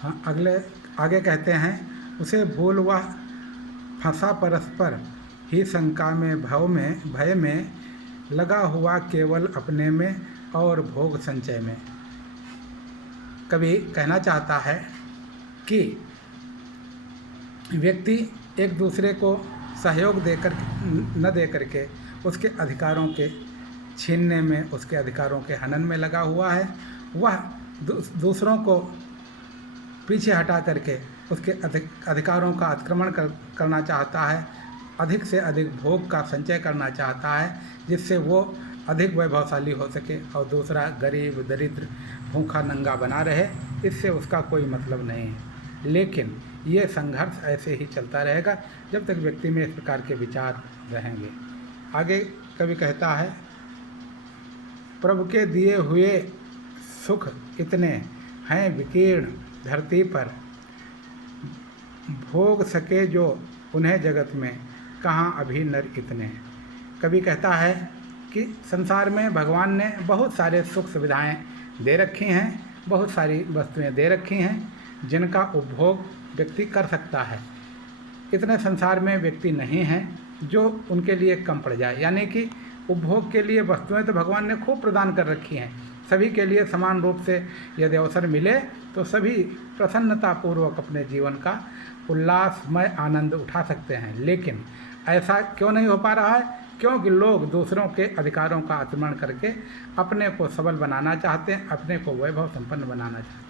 हाँ, आगे कहते हैं, उसे भूल वह फंसा परस्पर ही शंका में भय में लगा हुआ केवल अपने में और भोग संचय में। कवि कहना चाहता है कि व्यक्ति एक दूसरे को सहयोग देकर न दे करके उसके अधिकारों के छीनने में, उसके अधिकारों के हनन में लगा हुआ है। वह दूसरों को पीछे हटा करके उसके अधिकारों का अतिक्रमण करना चाहता है, अधिक से अधिक भोग का संचय करना चाहता है, जिससे वो अधिक वैभवशाली हो सके और दूसरा गरीब दरिद्र भूखा नंगा बना रहे। इससे उसका कोई मतलब नहीं है। लेकिन ये संघर्ष ऐसे ही चलता रहेगा जब तक व्यक्ति में इस प्रकार के विचार रहेंगे। आगे कवि कहता है, प्रभु के दिए हुए सुख इतने हैं विकीर्ण धरती पर, भोग सके जो उन्हें जगत में, कहाँ अभी नर इतने। कवि कहता है कि संसार में भगवान ने बहुत सारे सुख सुविधाएं दे रखी हैं, बहुत सारी वस्तुएं दे रखी हैं जिनका उपभोग व्यक्ति कर सकता है। इतने संसार में व्यक्ति नहीं हैं जो उनके लिए कम पड़ जाए। यानी कि उपभोग के लिए वस्तुएं तो भगवान ने खूब प्रदान कर रखी हैं, सभी के लिए समान रूप से यदि अवसर मिले तो सभी प्रसन्नतापूर्वक अपने जीवन का उल्लासमय आनंद उठा सकते हैं। लेकिन ऐसा क्यों नहीं हो पा रहा है? क्योंकि लोग दूसरों के अधिकारों का अतिक्रमण करके अपने को सबल बनाना चाहते हैं, अपने को वैभव संपन्न बनाना चाहते हैं।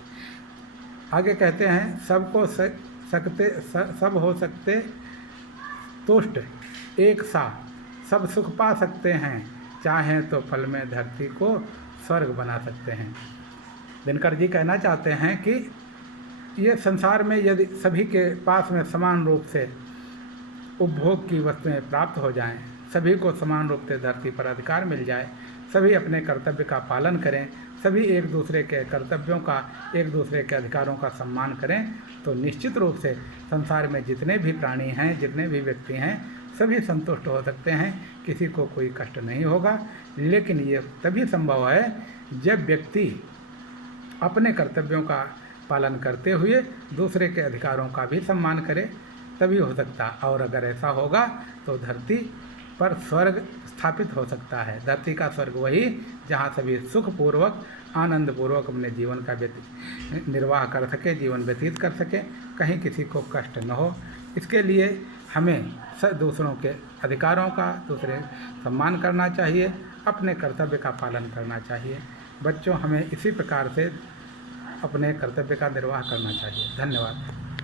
आगे कहते हैं, सब हो सकते तुष्ट एक सा, सब सुख पा सकते हैं, चाहें तो पल में धरती को स्वर्ग बना सकते हैं। दिनकर जी कहना चाहते हैं कि ये संसार में यदि सभी के पास में समान रूप से उपभोग की वस्तुएं प्राप्त हो जाएं, सभी को समान रूप से धरती पर अधिकार मिल जाए, सभी अपने कर्तव्य का पालन करें, सभी एक दूसरे के कर्तव्यों का, एक दूसरे के अधिकारों का सम्मान करें, तो निश्चित रूप से संसार में जितने भी प्राणी हैं, जितने भी व्यक्ति हैं, सभी संतुष्ट हो सकते हैं, किसी को कोई कष्ट नहीं होगा। लेकिन ये तभी संभव है जब व्यक्ति अपने कर्तव्यों का पालन करते हुए दूसरे के अधिकारों का भी सम्मान करे, तभी हो सकता। और अगर ऐसा होगा तो धरती पर स्वर्ग स्थापित हो सकता है। धरती का स्वर्ग वही जहाँ सभी सुखपूर्वक आनंदपूर्वक अपने जीवन का निर्वाह कर सके, जीवन व्यतीत कर सके, कहीं किसी को कष्ट न हो। इसके लिए हमें दूसरों के अधिकारों का, दूसरे सम्मान करना चाहिए, अपने कर्तव्य का पालन करना चाहिए। बच्चों, हमें इसी प्रकार से अपने कर्तव्य का निर्वाह करना चाहिए। धन्यवाद।